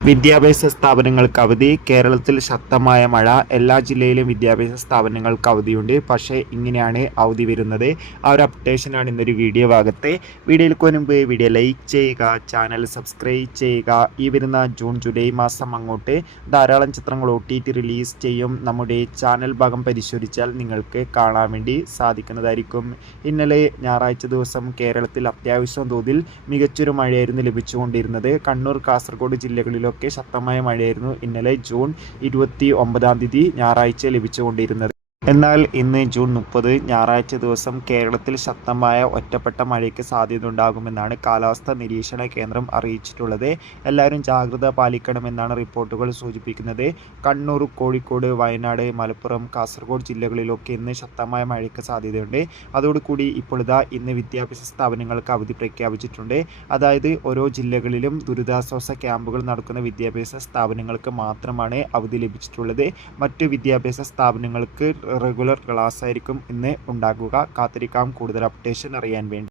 വിദ്യാഭ്യാസ സ്ഥാപനങ്ങൾക്ക് അവധി. കേരളത്തിൽ ശക്തമായ മഴ. എല്ലാ ജില്ലയിലും വിദ്യാഭ്യാസ സ്ഥാപനങ്ങൾക്ക് അവധിയുണ്ട്. പക്ഷേ ഇങ്ങനെയാണ് അവധി വരുന്നത്. ആ ഒരു അപ്ഡേഷനാണ് ഇന്നൊരു വീഡിയോ ഭാഗത്തെ. വീഡിയോയിലേക്ക് മുൻപ് വീഡിയോ ലൈക്ക് ചെയ്യുക, ചാനൽ സബ്സ്ക്രൈബ് ചെയ്യുക. ഈ വരുന്ന ജൂൺ ജൂലൈ മാസം അങ്ങോട്ട് ധാരാളം ചിത്രങ്ങൾ OTT റിലീസ് ചെയ്യും. നമ്മുടെ ചാനൽ ഭാഗം പരിശോധിച്ചാൽ നിങ്ങൾക്ക് കാണാൻ വേണ്ടി സാധിക്കുന്നതായിരിക്കും. ഇന്നലെ ഞായറാഴ്ച ദിവസം കേരളത്തിൽ അത്യാവശ്യം തോതിൽ മികച്ചൊരു മഴയായിരുന്നു ലഭിച്ചുകൊണ്ടിരുന്നത്. കണ്ണൂർ, കാസർഗോഡ് ജില്ലകളിലൊക്കെ ശക്തമായ മഴയായിരുന്നു ഇന്നലെ ജൂൺ 29 ഞായറാഴ്ച ലഭിച്ചുകൊണ്ടിരുന്നത്. എന്നാൽ ഇന്ന് ജൂൺ 30 ഞായറാഴ്ച ദിവസം കേരളത്തിൽ ശക്തമായ ഒറ്റപ്പെട്ട മഴയ്ക്ക് സാധ്യതയുണ്ടാകുമെന്നാണ് കാലാവസ്ഥാ നിരീക്ഷണ കേന്ദ്രം അറിയിച്ചിട്ടുള്ളത്. എല്ലാവരും ജാഗ്രത പാലിക്കണമെന്നാണ് റിപ്പോർട്ടുകൾ സൂചിപ്പിക്കുന്നത്. കണ്ണൂർ, കോഴിക്കോട്, വയനാട്, മലപ്പുറം, കാസർഗോഡ് ജില്ലകളിലൊക്കെ ഇന്ന് ശക്തമായ മഴയ്ക്ക് സാധ്യതയുണ്ട്. അതോടുകൂടി ഇപ്പോൾ ഇന്ന് വിദ്യാഭ്യാസ സ്ഥാപനങ്ങൾക്ക് അവധി പ്രഖ്യാപിച്ചിട്ടുണ്ട്. അതായത് ഓരോ ജില്ലകളിലും ദുരിതാശ്വാസ ക്യാമ്പുകൾ നടക്കുന്ന വിദ്യാഭ്യാസ സ്ഥാപനങ്ങൾക്ക് മാത്രമാണ് അവധി ലഭിച്ചിട്ടുള്ളത്. മറ്റ് വിദ്യാഭ്യാസ സ്ഥാപനങ്ങൾക്ക് റെഗുലർ ക്ലാസ് ആയിരിക്കും ഇന്ന് ഉണ്ടാകുക. കാത്തിരിക്കാം കൂടുതൽ അപ്ഡേഷൻ അറിയാൻ വേണ്ടി.